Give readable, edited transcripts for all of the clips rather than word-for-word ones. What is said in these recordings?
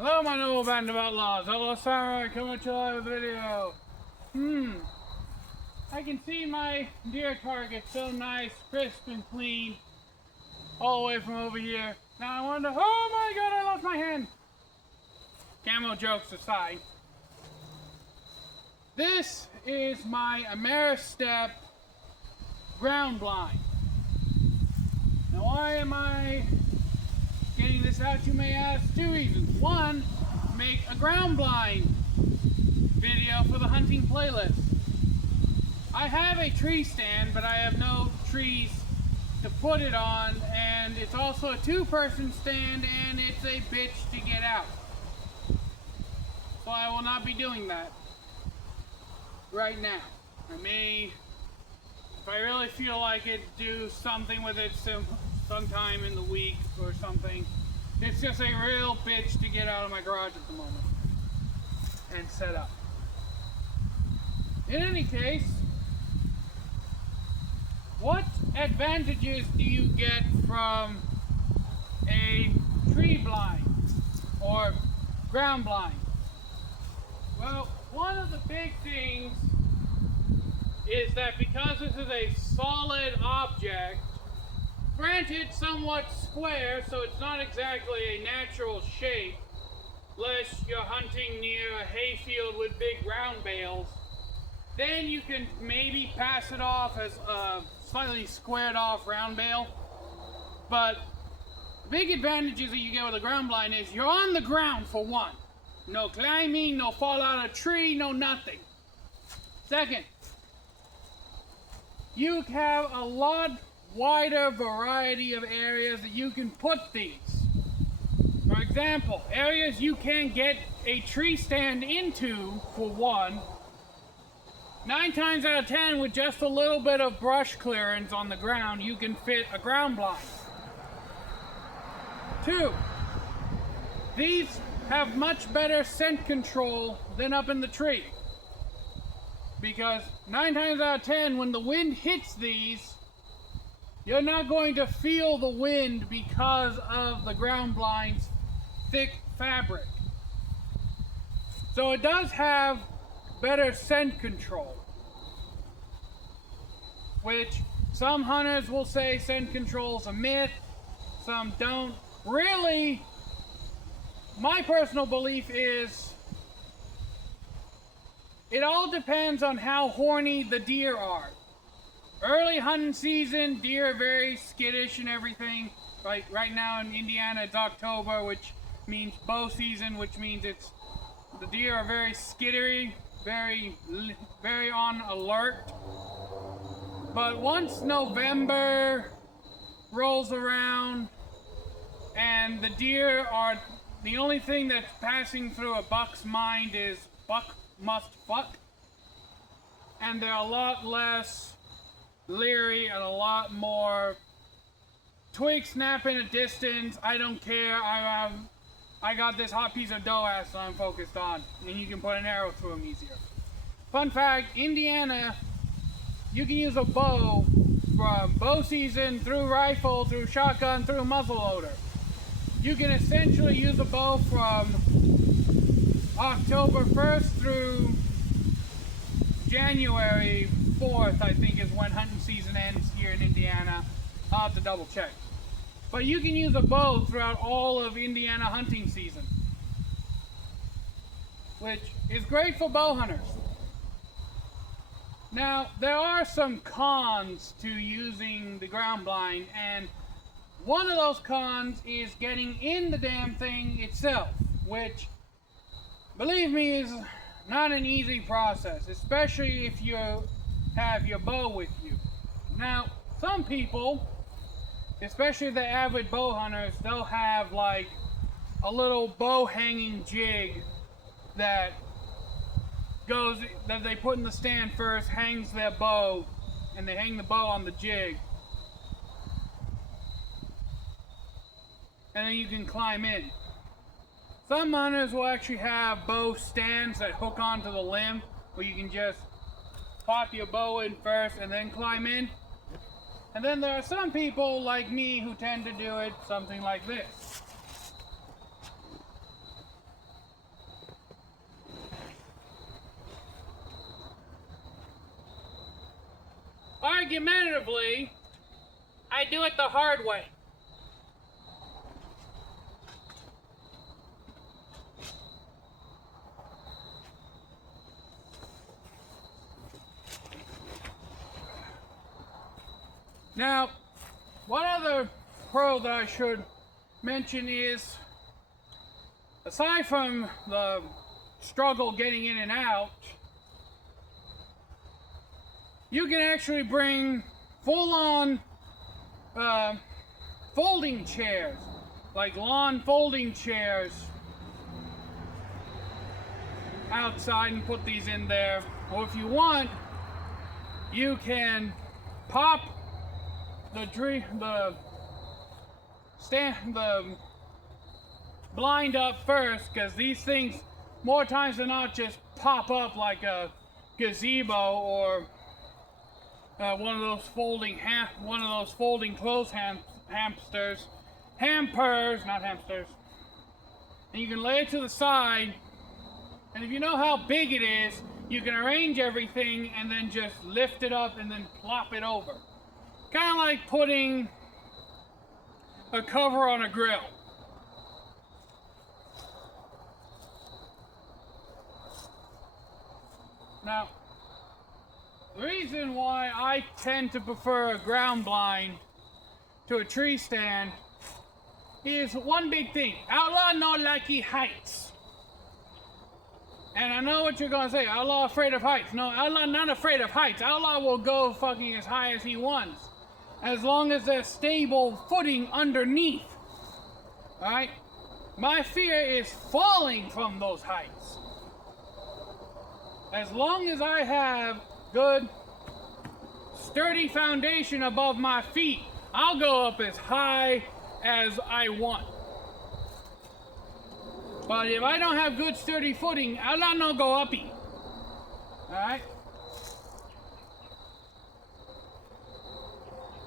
Hello, my noble band of outlaws. Outlaw Samurai coming at you live with a video. I can see my deer target so nice, crisp and clean, all the way from over here. Now I wonder, oh my god, I lost my hand. Camo jokes aside, this is my Ameristep ground blind. Now why am I getting this out, you may ask? Two reasons. One, make a ground blind video for the hunting playlist. I have a tree stand, but I have no trees to put it on, and it's also a two-person stand, and it's a bitch to get out. So I will not be doing that right now. I may, if I really feel like it, do something with it sometime in the week or something. It's just a real bitch to get out of my garage at the moment and set up. In any case, what advantages do you get from a tree blind or ground blind? Well, one of the big things is that because this is a solid object, granted somewhat square, so it's not exactly a natural shape, unless you're hunting near a hayfield with big ground bales, then you can maybe pass it off as a slightly squared off round bale. But the big advantages that you get with a ground blind is you're on the ground for one. No climbing, no fall out of a tree, no nothing. Second, you have a lot wider variety of areas that you can put these. For example, areas you can get a tree stand into, for one. 9 times out of 10, with just a little bit of brush clearance on the ground, you can fit a ground blind. 2, these have much better scent control than up in the tree. Because 9 times out of 10, when the wind hits these, you're not going to feel the wind because of the ground blind's thick fabric. So it does have better scent control, which some hunters will say scent control is a myth, some don't. Really, my personal belief is it all depends on how horny the deer are. Early hunting season, deer are very skittish and everything. Right now in Indiana, it's October, which means bow season, which means the deer are very skittery, very on alert. But once November rolls around and the deer are, the only thing that's passing through a buck's mind is buck must fuck, and they're a lot less leery and a lot more twig snapping at distance. I don't care. I got this hot piece of dough ass that I'm focused on, and you can put an arrow through them easier. Fun fact: Indiana, you can use a bow from bow season through rifle, through shotgun, through muzzleloader. You can essentially use a bow from October 1st through January 4th, I think, is when hunting season ends here in Indiana. I'll have to double check. But you can use a bow throughout all of Indiana hunting season, which is great for bow hunters. Now, there are some cons to using the ground blind, and one of those cons is getting in the damn thing itself, which, believe me, is not an easy process, especially if you have your bow with you. Now, some people, especially the avid bow hunters, they'll have like a little bow hanging jig that they put in the stand first, hangs their bow, and they hang the bow on the jig, and then you can climb in. Some hunters will actually have bow stands that hook onto the limb, where you can just pop your bow in first and then climb in. And then there are some people like me who tend to do it something like this. argumentatively, I do it the hard way. Now, one other pro that I should mention is, aside from the struggle getting in and out, you can actually bring full-on folding chairs, like lawn folding chairs, outside and put these in there. Or if you want, you can pop the blind up first, because these things more times than not just pop up like a gazebo or one of those folding clothes hampers, not hamsters. And you can lay it to the side, and if you know how big it is, you can arrange everything and then just lift it up and then plop it over. Kind of like putting a cover on a grill. Now, the reason why I tend to prefer a ground blind to a tree stand is one big thing. Outlaw no likey heights. And I know what you're gonna say, Outlaw afraid of heights. No, Outlaw not afraid of heights. Outlaw will go fucking as high as he wants, as long as there's stable footing underneath. Alright? My fear is falling from those heights. As long as I have good, sturdy foundation above my feet, I'll go up as high as I want. But if I don't have good, sturdy footing, I'll not go uppy. Alright?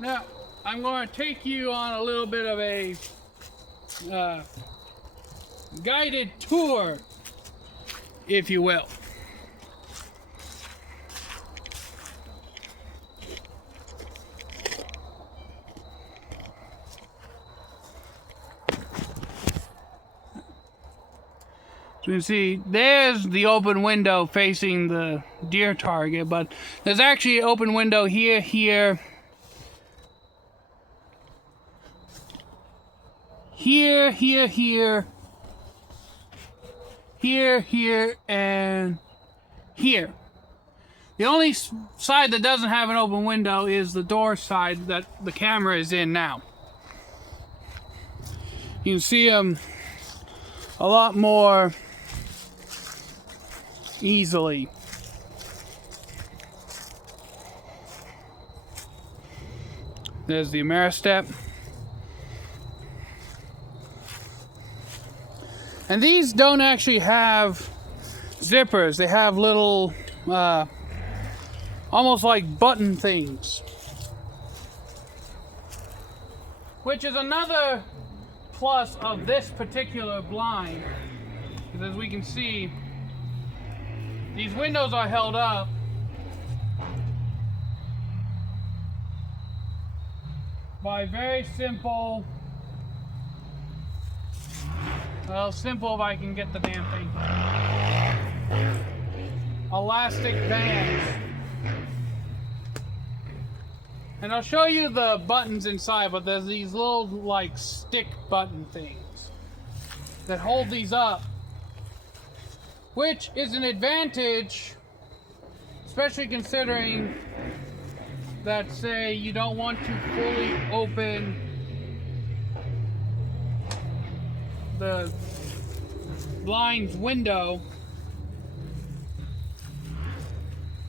Now, I'm going to take you on a little bit of a guided tour, if you will. So you can see, there's the open window facing the deer target, but there's actually an open window here, here, here, and here. The only side that doesn't have an open window is the door side that the camera is in now. You can see them a lot more easily. There's the Ameristep. And these don't actually have zippers. They have little, almost like button things. Which is another plus of this particular blind. Because as we can see, these windows are held up by very simple, well, simple if I can get the damn thing, elastic bands. And I'll show you the buttons inside, but there's these little like stick button things that hold these up, which is an advantage, especially considering that, say, you don't want to fully open the blind's window,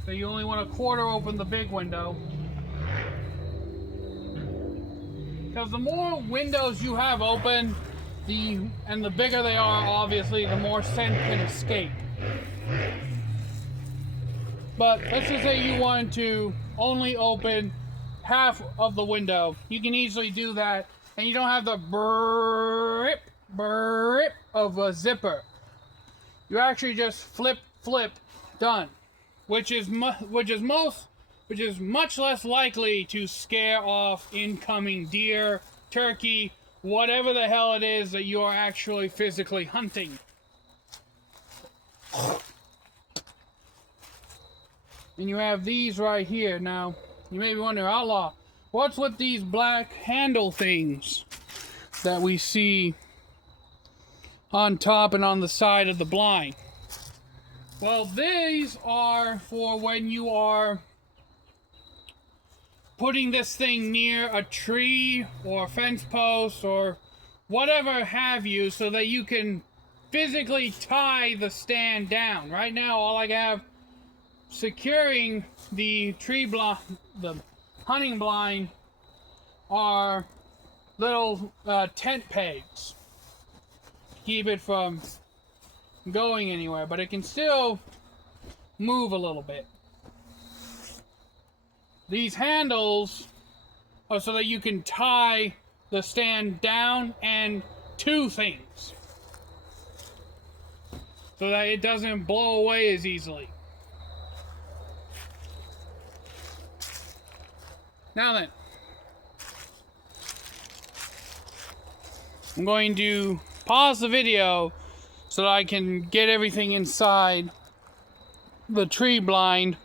so you only want to quarter open the big window. Because the more windows you have open, and the bigger they are, obviously, the more scent can escape. But let's just say you wanted to only open half of the window. You can easily do that, and you don't have the brrrip of a zipper. You actually just flip, done. Which is most which is much less likely to scare off incoming deer, turkey, whatever the hell it is that you're actually physically hunting. And you have these right here. Now, you may be wondering, Outlaw, what's with these black handle things that we see on top and on the side of the blind? Well, these are for when you are putting this thing near a tree or a fence post or whatever have you, so that you can physically tie the stand down. Right now, all I have securing the tree blind, the hunting blind, are little tent pegs to keep it from going anywhere, but it can still move a little bit. These handles are so that you can tie the stand down and to things, so that it doesn't blow away as easily. Now then, I'm going to pause the video so that I can get everything inside the tree blind.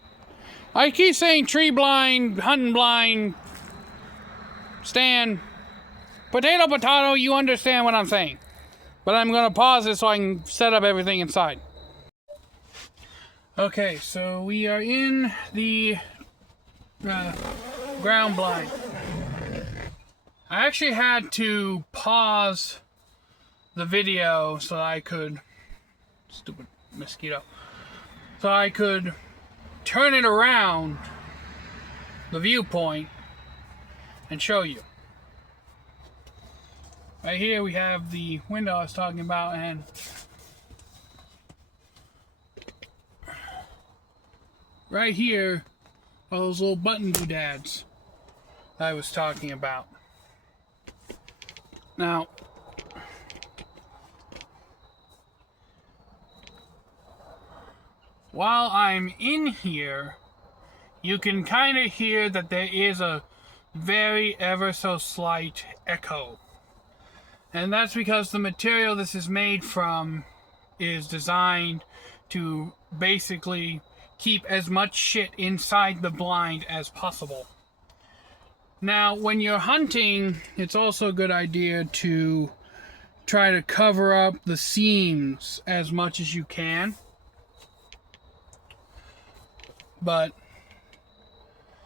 I keep saying tree blind, hunting blind, stand, potato, you understand what I'm saying. But I'm going to pause it so I can set up everything inside. Okay, so we are in the ground blind. I actually had to pause the video so that I could, stupid mosquito, so I could turn it around the viewpoint and show you. Right here we have the window I was talking about, and right here are those little button doodads I was talking about. Now, while I'm in here, you can kind of hear that there is a very ever so slight echo. And that's because the material this is made from is designed to basically keep as much shit inside the blind as possible. Now, when you're hunting, it's also a good idea to try to cover up the seams as much as you can. But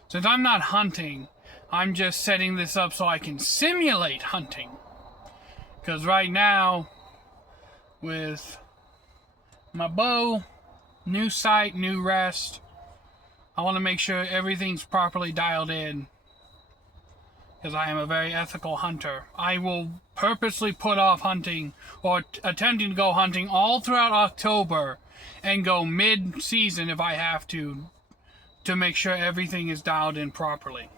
since I'm not hunting, I'm just setting this up so I can simulate hunting. Because right now, with my bow, new sight, new rest, I want to make sure everything's properly dialed in. Because I am a very ethical hunter. I will purposely put off hunting, or attempting to go hunting, all throughout October, and go mid-season if I have to make sure everything is dialed in properly.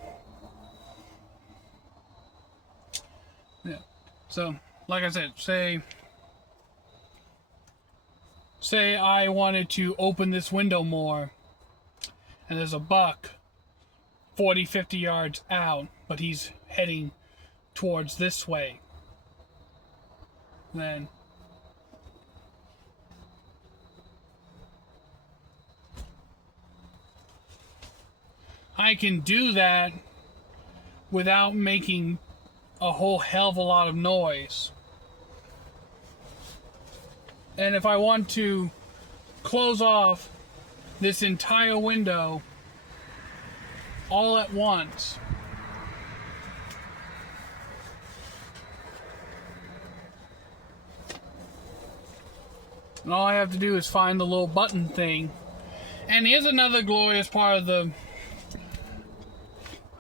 Yeah. So, like I said, say I wanted to open this window more, and there's a buck 40, 50 yards out, but he's heading towards this way. Then I can do that without making a whole hell of a lot of noise. And if I want to close off this entire window all at once, and all I have to do is find the little button thing. And here's another glorious part of the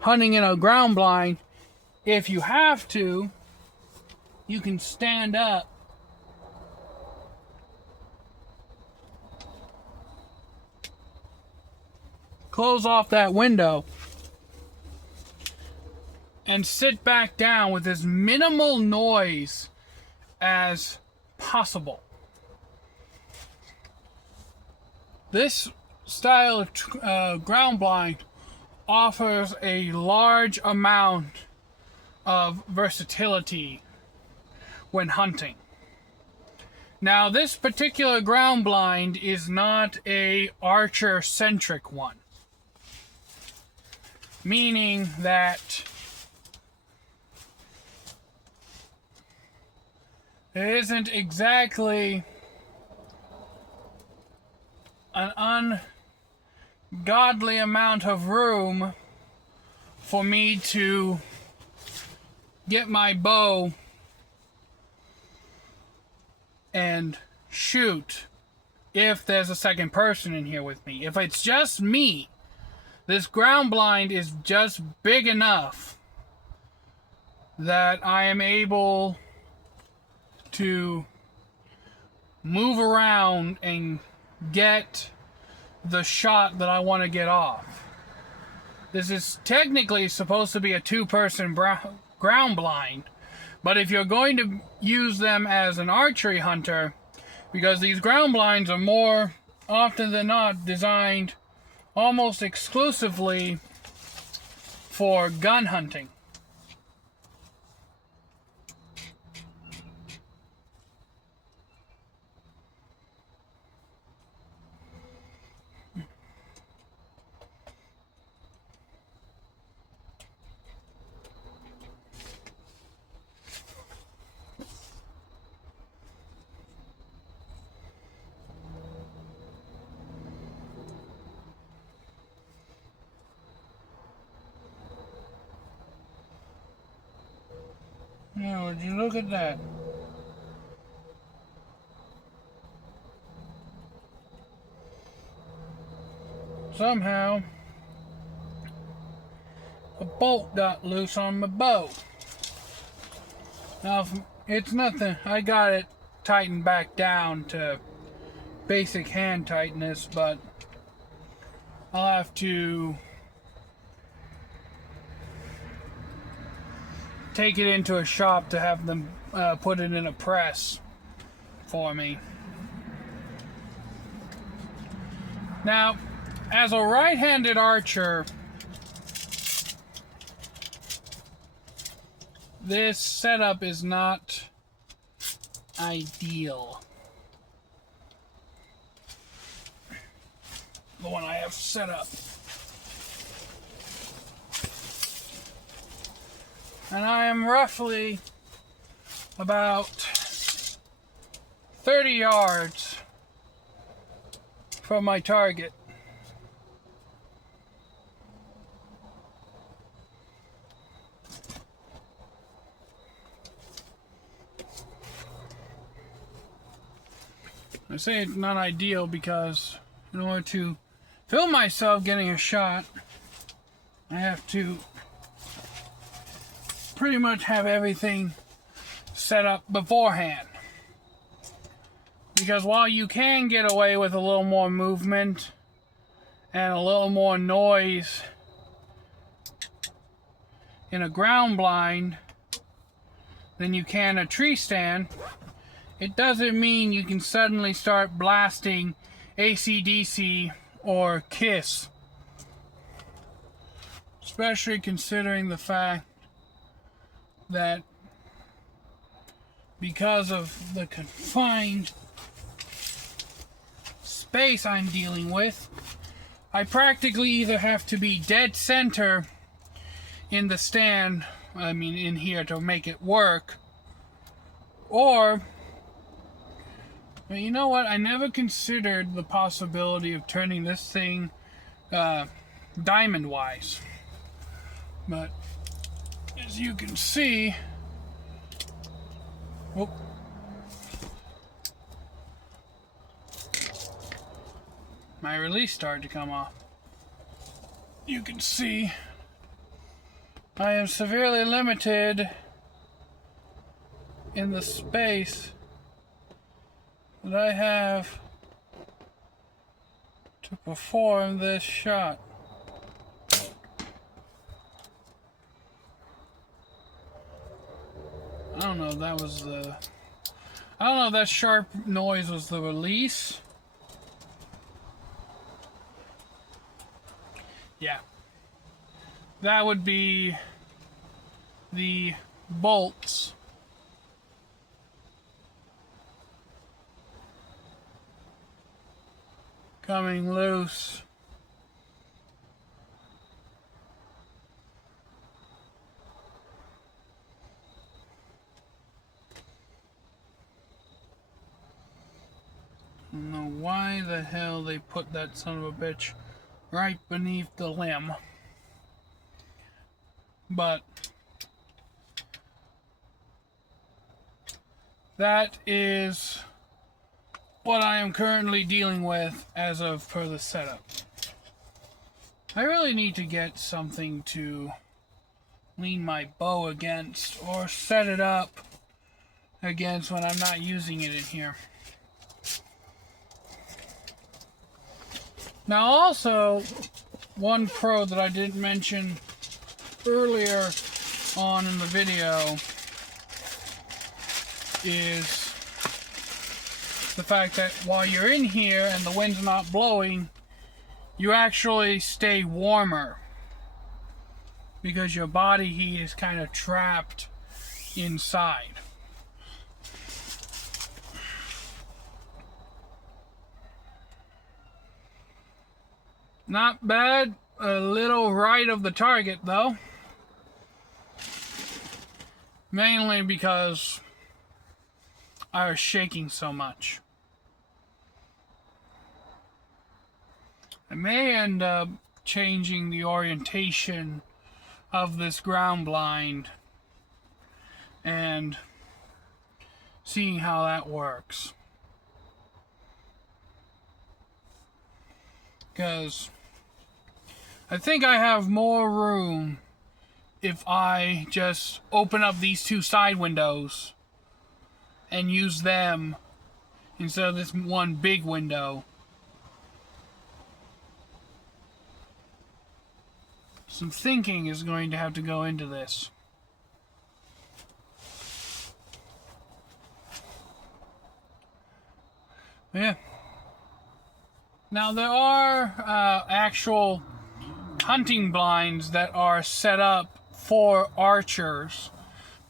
hunting in a ground blind. If you have to, you can stand up close off that window, and sit back down with as minimal noise as possible. This style of ground blind offers a large amount of versatility when hunting. Now, this particular ground blind is not a archer-centric one, meaning that there isn't exactly an ungodly amount of room for me to get my bow and shoot if there's a second person in here with me. If it's just me, this ground blind is just big enough that I am able to move around and get the shot that I want to get off. This is technically supposed to be a two-person ground blind, but if you're going to use them as an archery hunter, because these ground blinds are more often than not designed almost exclusively for gun hunting. Now, would you look at that? Somehow, a bolt got loose on my bow. Now, it's nothing. I got it tightened back down to basic hand tightness, but I'll have to take it into a shop to have them put it in a press for me. Now, as a right-handed archer, this setup is not ideal. The one I have set up. And I am roughly about 30 yards from my target. I say it's not ideal because in order to film myself getting a shot, I have to pretty much have everything set up beforehand. Because while you can get away with a little more movement and a little more noise in a ground blind than you can a tree stand, it doesn't mean you can suddenly start blasting AC/DC or KISS. Especially considering the fact that because of the confined space I'm dealing with, I practically either have to be dead center in the stand, in here to make it work, or, you know what, I never considered the possibility of turning this thing diamond-wise, but as you can see, my release started to come off. You can see I am severely limited in the space that I have to perform this shot. I don't know if that was the... I don't know if that sharp noise was the release. Yeah. that would be the bolts coming loose. I don't know why the hell they put that son of a bitch right beneath the limb. But that is what I am currently dealing with as of per the setup. I really need to get something to lean my bow against or set it up against when I'm not using it in here. Now also, one pro that I didn't mention earlier on in the video is the fact that while you're in here and the wind's not blowing, you actually stay warmer because your body heat is kind of trapped inside. Not bad, a little right of the target though. Mainly because I was shaking so much. I may end up changing the orientation of this ground blind and seeing how that works. Because I think I have more room if I just open up these two side windows and use them instead of this one big window. Some thinking is going to have to go into this. Yeah. Now there are actual hunting blinds that are set up for archers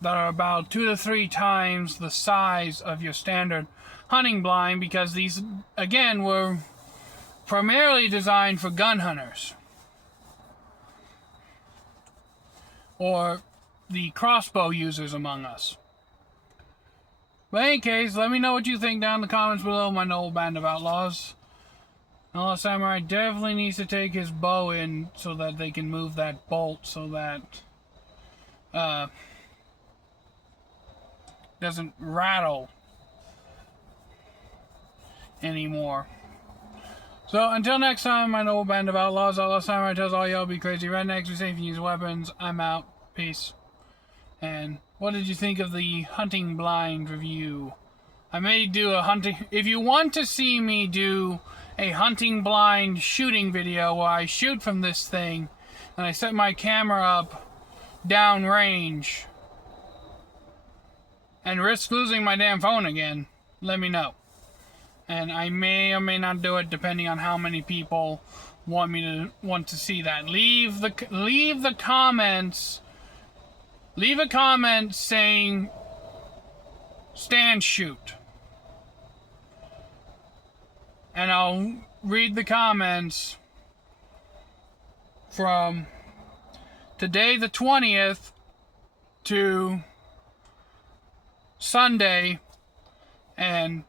that are about 2 to 3 times the size of your standard hunting blind, because these, again, were primarily designed for gun hunters or the crossbow users among us. But in any case, let me know what you think down in the comments below, my noble band of outlaws. Outlaw Samurai definitely needs to take his bow in so that they can move that bolt so that doesn't rattle anymore. So until next time, my noble band of outlaws, Outlaw Samurai tells all y'all be crazy rednecks, be safe and use weapons. I'm out. Peace. And what did you think of the hunting blind review? I may do a hunting... If you want to see me do a hunting blind shooting video where I shoot from this thing and I set my camera up downrange and risk losing my damn phone again, let me know. And I may or may not do it depending on how many people want to see that. Leave the comments. Leave a comment saying stand shoot. And I'll read the comments from today the 20th to Sunday, and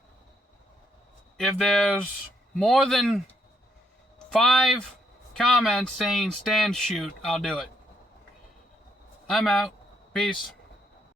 if there's more than 5 comments saying stand shoot, I'll do it. I'm out. Peace.